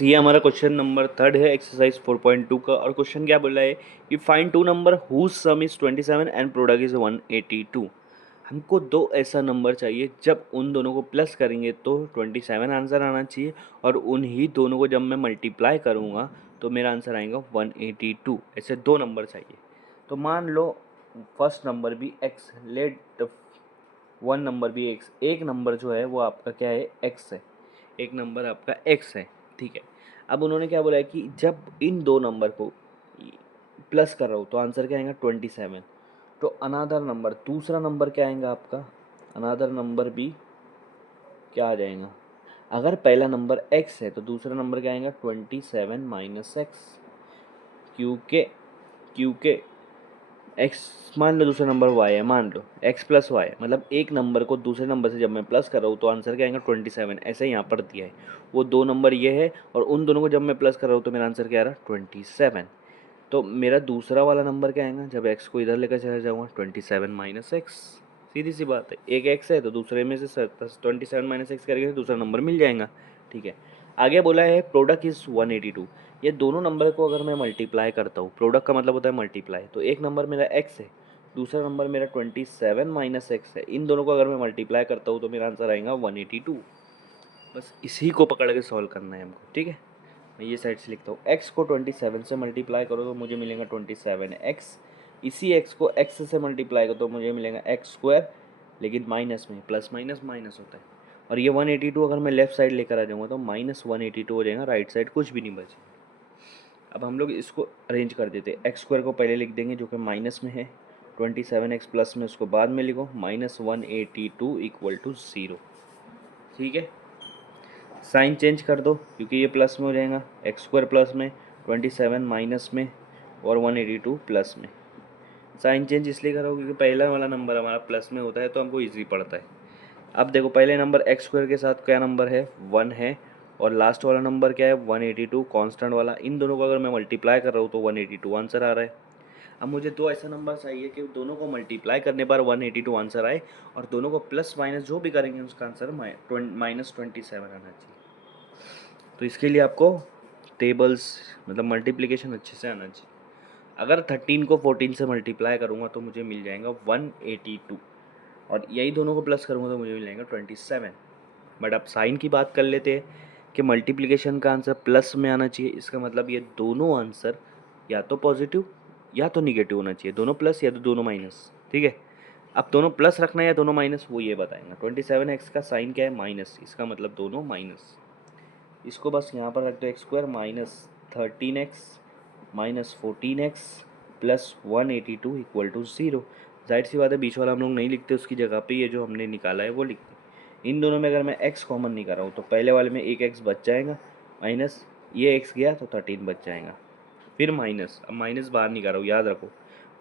तो ये हमारा क्वेश्चन नंबर 3 है एक्सरसाइज 4.2 का। और क्वेश्चन क्या बोला है कि find two number whose sum is 27 and product is 182। हमको दो ऐसा नंबर चाहिए जब उन दोनों को प्लस करेंगे तो 27 आंसर आना चाहिए, और उन्हीं दोनों को जब मैं मल्टीप्लाई करूँगा तो मेरा आंसर आएगा 182। ऐसे दो नंबर चाहिए। तो मान लो फर्स्ट नंबर भी एक्स, लेट वन नंबर भी एक्स, एक नंबर जो है वो आपका क्या है, एक्स है, एक नंबर आपका एक्स है। ठीक है, अब उन्होंने क्या बोला है कि जब इन दो नंबर को प्लस कर रहा हूँ तो आंसर क्या आएगा 27। तो अनादर नंबर, दूसरा नंबर क्या आएगा आपका, अनादर नंबर भी क्या आ जाएगा, अगर पहला नंबर x है तो दूसरा नंबर क्या आएगा 27 माइनस एक्स। क्योंकि क्योंकि x मान लो दूसरा नंबर y है, मान लो x प्लस वाई, मतलब एक नंबर को दूसरे नंबर से जब मैं प्लस कर रहा हूँ तो आंसर क्या आएगा 27। ऐसे यहाँ पर दिया है, वो दो नंबर ये है और उन दोनों को जब मैं प्लस कर रहा हूँ तो मेरा आंसर क्या आ रहा है 27। तो मेरा दूसरा वाला नंबर क्या आएगा, जब x को इधर लेकर चला जाऊँगा 27 माइनस एक्स। सीधी सी बात है, एक x है तो दूसरे में से 27 माइनस एक्स करेंगे तो दूसरा नंबर मिल जाएगा। ठीक है, आगे बोला है प्रोडक्ट इज़ 182। ये दोनों नंबर को अगर मैं मल्टीप्लाई करता हूँ, प्रोडक्ट का मतलब होता है मल्टीप्लाई, तो एक नंबर मेरा x है, दूसरा नंबर मेरा 27 माइनस एक्स है, इन दोनों को अगर मैं मल्टीप्लाई करता हूँ तो मेरा आंसर आएगा 182। बस इसी को पकड़ के सॉल्व करना है हमको। ठीक है, मैं ये साइड से लिखता हूँ, x को 27 से मल्टीप्लाई करो तो मुझे मिलेगा 27x, इसी x को x से मल्टीप्लाई करो तो मुझे मिलेगा एक्स स्क्वायर, लेकिन माइनस में, प्लस माइनस माइनस होता है। और ये 182 अगर मैं लेफ्ट साइड लेकर आ जाऊँगा तो माइनस 182 हो जाएगा, राइट साइड कुछ भी नहीं बचेगा। अब हम लोग इसको अरेंज कर देते हैं, एक्स स्क्वायर को पहले लिख देंगे जो कि माइनस में है, 27x प्लस में उसको बाद में लिखो, माइनस 182 इक्वल टू 0। ठीक है, साइन चेंज कर दो क्योंकि ये प्लस में हो जाएगा, एक्स स्क्वायर प्लस में, 27 माइनस में, और 182 प्लस में। साइन चेंज इसलिए करो क्योंकि पहला वाला नंबर हमारा प्लस में होता है तो हमको ईजी पड़ता है। अब देखो पहले नंबर एक्स स्क्वायर के साथ क्या नंबर है 1 है, और लास्ट वाला नंबर क्या है 182 कांस्टेंट वाला। इन दोनों को अगर मैं मल्टीप्लाई कर रहा हूँ तो 182 आंसर आ रहा है। अब मुझे दो ऐसा नंबर चाहिए कि दोनों को मल्टीप्लाई करने पर 182 आंसर आए, और दोनों को प्लस माइनस जो भी करेंगे उसका आंसर माइनस 27 आना चाहिए। तो इसके लिए आपको टेबल्स मतलब मल्टीप्लिकेशन अच्छे से आना चाहिए। अगर 13 को 14 से मल्टीप्लाई करूँगा तो मुझे मिल जाएगा 182, और यही दोनों को प्लस करूँगा तो मुझे मिल जाएगा 27। बट अब साइन की बात कर लेते हैं कि मल्टीप्लिकेशन का आंसर प्लस में आना चाहिए, इसका मतलब ये दोनों आंसर या तो पॉजिटिव या तो निगेटिव होना चाहिए, दोनों प्लस या तो दोनों माइनस। ठीक है, अब दोनों प्लस रखना है या दोनों माइनस वो ये बताएंगे। 27x का साइन क्या है माइनस, इसका मतलब दोनों माइनस। इसको बस यहाँ पर रख दो, x square minus 13x minus 14x plus 182 equal to 0। जाहिर सी बात है बीच वाला हम लोग नहीं लिखते, उसकी जगह पे ये जो हमने निकाला है वो लिखते हैं। इन दोनों में अगर मैं x कॉमन नहीं कर रहा हूँ तो पहले वाले में एक x बच जाएगा, माइनस ये x गया तो 13 बच जाएगा, फिर माइनस, अब माइनस बाहर नहीं कर रहा हूँ याद रखो,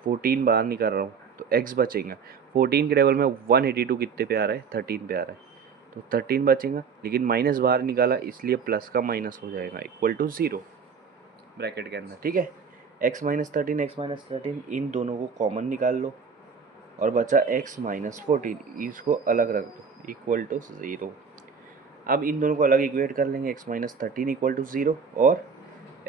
14 बाहर नहीं कर रहा हूँ तो x बचेगा। 14 के टेबल में 182 कितने पे आ रहा है 13 पे आ रहा है, तो 13 बचेगा, लेकिन माइनस बाहर निकाला इसलिए प्लस का माइनस हो जाएगा इक्वल टू 0 ब्रैकेट के अंदर। ठीक है, x माइनस 13 एक्स माइनस 13 इन दोनों को कॉमन निकाल लो, और बचा x माइनस 14, इसको अलग रख दो इक्वल टू 0। अब इन दोनों को अलग इक्वेट कर लेंगे, x माइनस 13 इक्वल टू 0 और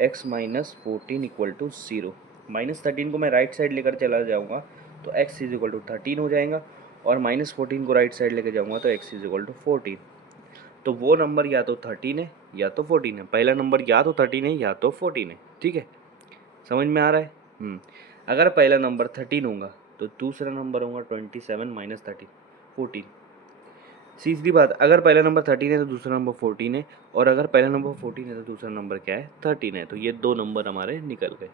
x minus 14 equal to 0। Minus 13 को मैं राइट साइड लेकर चला जाऊँगा तो x इज इक्वल टू 13 हो जाएगा, और माइनस 14 को राइट साइड लेकर जाऊँगा तो x इज इक्वल टू 14। तो वो नंबर या तो 13 है या तो 14 है, पहला नंबर या तो 13 है या तो 14 है। ठीक है, समझ में आ रहा है। अगर पहला नंबर 13 होगा तो दूसरा नंबर होगा 27 माइनस 13 14। सीधी बात, अगर पहला नंबर 13 है तो दूसरा नंबर 14 है, और अगर पहला नंबर 14 है तो दूसरा नंबर क्या है 13 है। तो ये दो नंबर हमारे निकल गए।